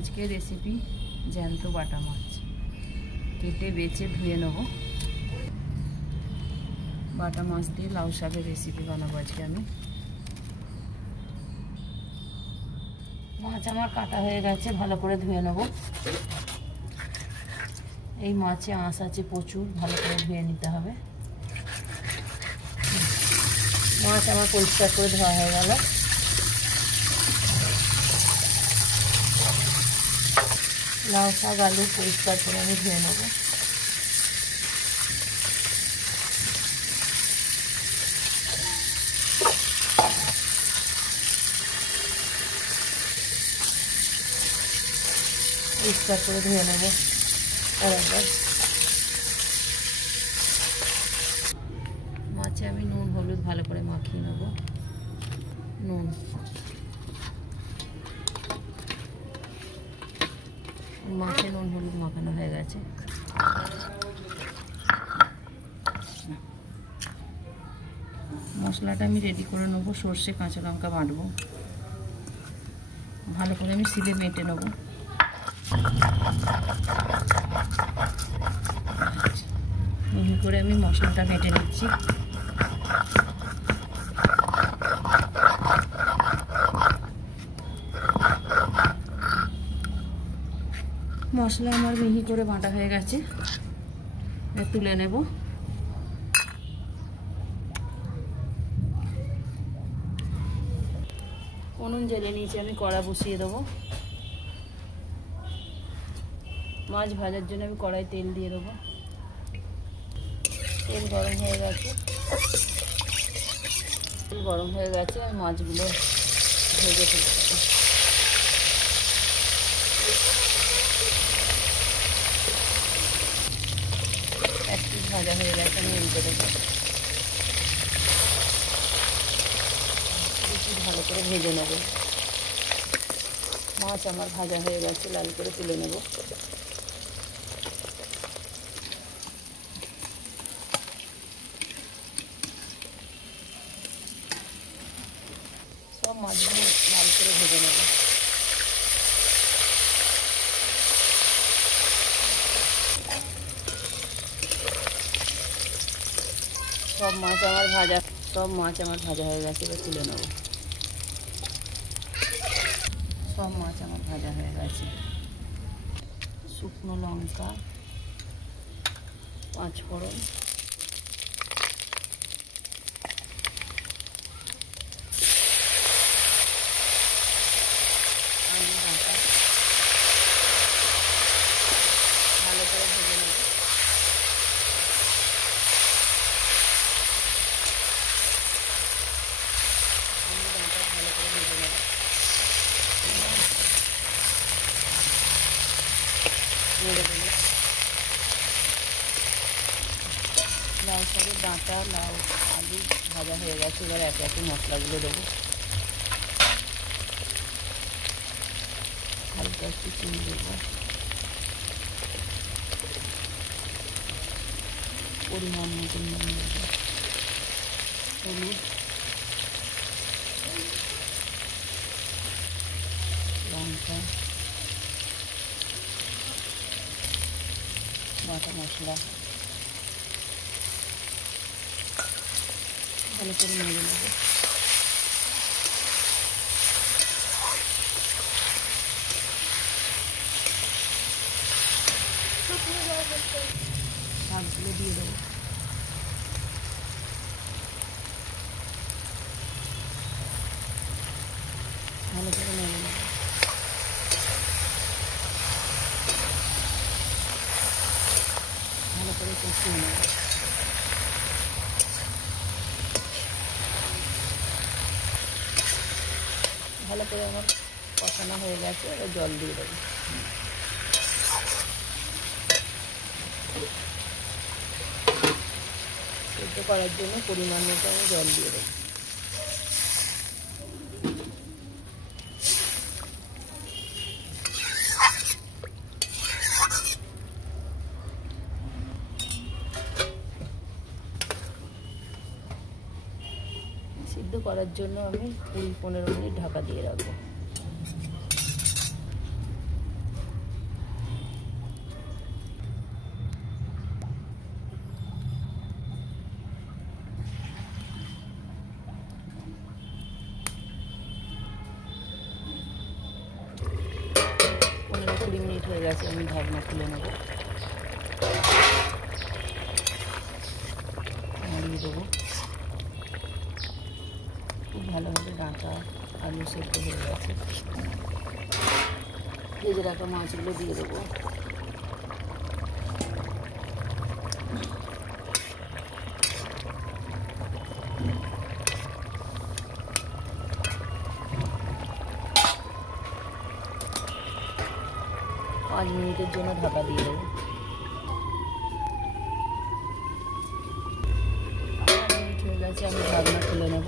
আজকে রেসিপি জ্যান্ত বাটা মাছ কেটে বেছে ধুয়ে নেব। বাটা মাছ দিয়ে লাউ শাকের রেসিপি বানাবো আজকে আমি। মাছ আমার কাটা হয়ে গেছে, ভালো করে ধুয়ে নেব। এই মাছে আঁশ আছে প্রচুর, ভালো করে ধুয়ে নিতে হবে। মাছ আমার পরিষ্কার করে ধোয়া হয়ে গেল। লাউ শাক আলু পরিষ্কার করে আমি ধুয়ে নেব। পরিষ্কার করে ধুয়ে নেব আরেকবার। মাছে আমি নুন হলুদ ভালো করে মাখিয়ে নেব। নুন মাছে নুন হলুদ মাখানো হয়ে গেছে। মশলাটা আমি রেডি করে নেব। সর্ষে কাঁচা লঙ্কা বাটবো, ভালো করে আমি শিলে বেটে নেব। মিহি করে আমি মশলাটা বেটে নিচ্ছি। মশলা আমার মিহি করে বাটা হয়ে গেছে, তুলে নেব। উনুন জ্বেলে নিয়েছি, আমি কড়া বসিয়ে দেবো। মাছ ভাজার জন্য আমি কড়াই তেল দিয়ে দেবো। তেল গরম হয়ে গেছে, আমি মাছগুলো ভেজে ফেলবো। এক পিস ভাজা হয়ে গেছে, আমি উল্টে দেবো। ভালো করে ভেজে নেব। মাছ আমার ভাজা হয়ে গেছে, লাল করে তুলে নেব। সব মাছগুলো লাল করে ভেজে নেব। সব মাছ আমার ভাজা হয়ে গেছে, এবার তুলে নেব। সব মাছ আমার ভাজা হয়ে গেছে। শুকনো লঙ্কা, 5 ফোড়ন, আলু বাটা ভালো করে ভেজে নেব। লাউ শাকের ডাঁটা, লাউ, আলু ভাজা হয়ে গেছে। এবার একে একে মশলাগুলো দেবো। হালকা একটু চিনি দেবো, পরিমাণ মতো নুন দেবো, হলুদ, লঙ্কা, বাটা মশলা ভালো করে নেড়ে নেব। শাকগুলো দিয়ে দেবো। ভালো করে নেড়ে নেব। ভালো করে কষিয়ে নেব। ভালো করে আমার কষানো হয়ে গেছে, এবার জল দিয়ে দেবো। সেদ্ধ করার জন্য পরিমাণ মতো আমি জল দিয়ে দেবো। সিদ্ধ করার জন্য আমি 20-15 মিনিট ঢাকা দিয়ে রাখবো। 20 মিনিট হয়ে গেছে, আমি ঢাকনা খুলে নেব। নাড়িয়ে দেবো। খুব ভালোভাবে ডাঁটা আলু সেদ্ধ হয়ে গেছে। ভেজে রাখা মাছগুলো দিয়ে দেবো। পাঁচ মিনিটের জন্য ঢাকা দিয়ে দেবো। 5 মিনিট হয়ে গেছে, আমি ঢাকনা খুলে নেব।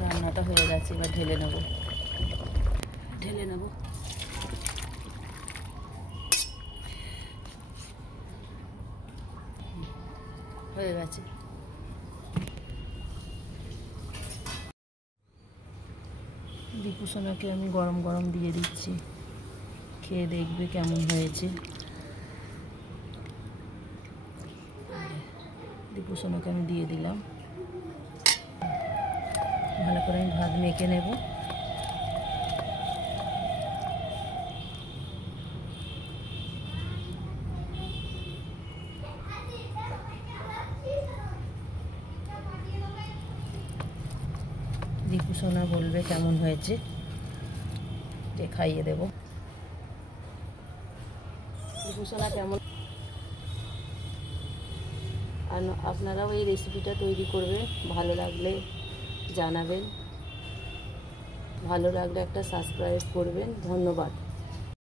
রান্নাটা হয়ে গেছে, এবার ঢেলে নেব। হয়ে গেছে। দীপু সোনাকে আমি গরম গরম দিয়ে দিচ্ছি, খেয়ে দেখবে কেমন হয়েছে। দীপু সোনাকে আমি দিয়ে দিলাম। ভালো করে আমি ভাত মেখে নেব। দীপু সোনা বলবে কেমন হয়েছে, যে খাইয়ে দেব। দীপু সোনা কেমন, আর আপনারাও এই রেসিপিটা তৈরি করবেন। ভালো লাগলে জানাবেন, ভালো লাগলে একটা সাবস্ক্রাইব করবেন। ধন্যবাদ।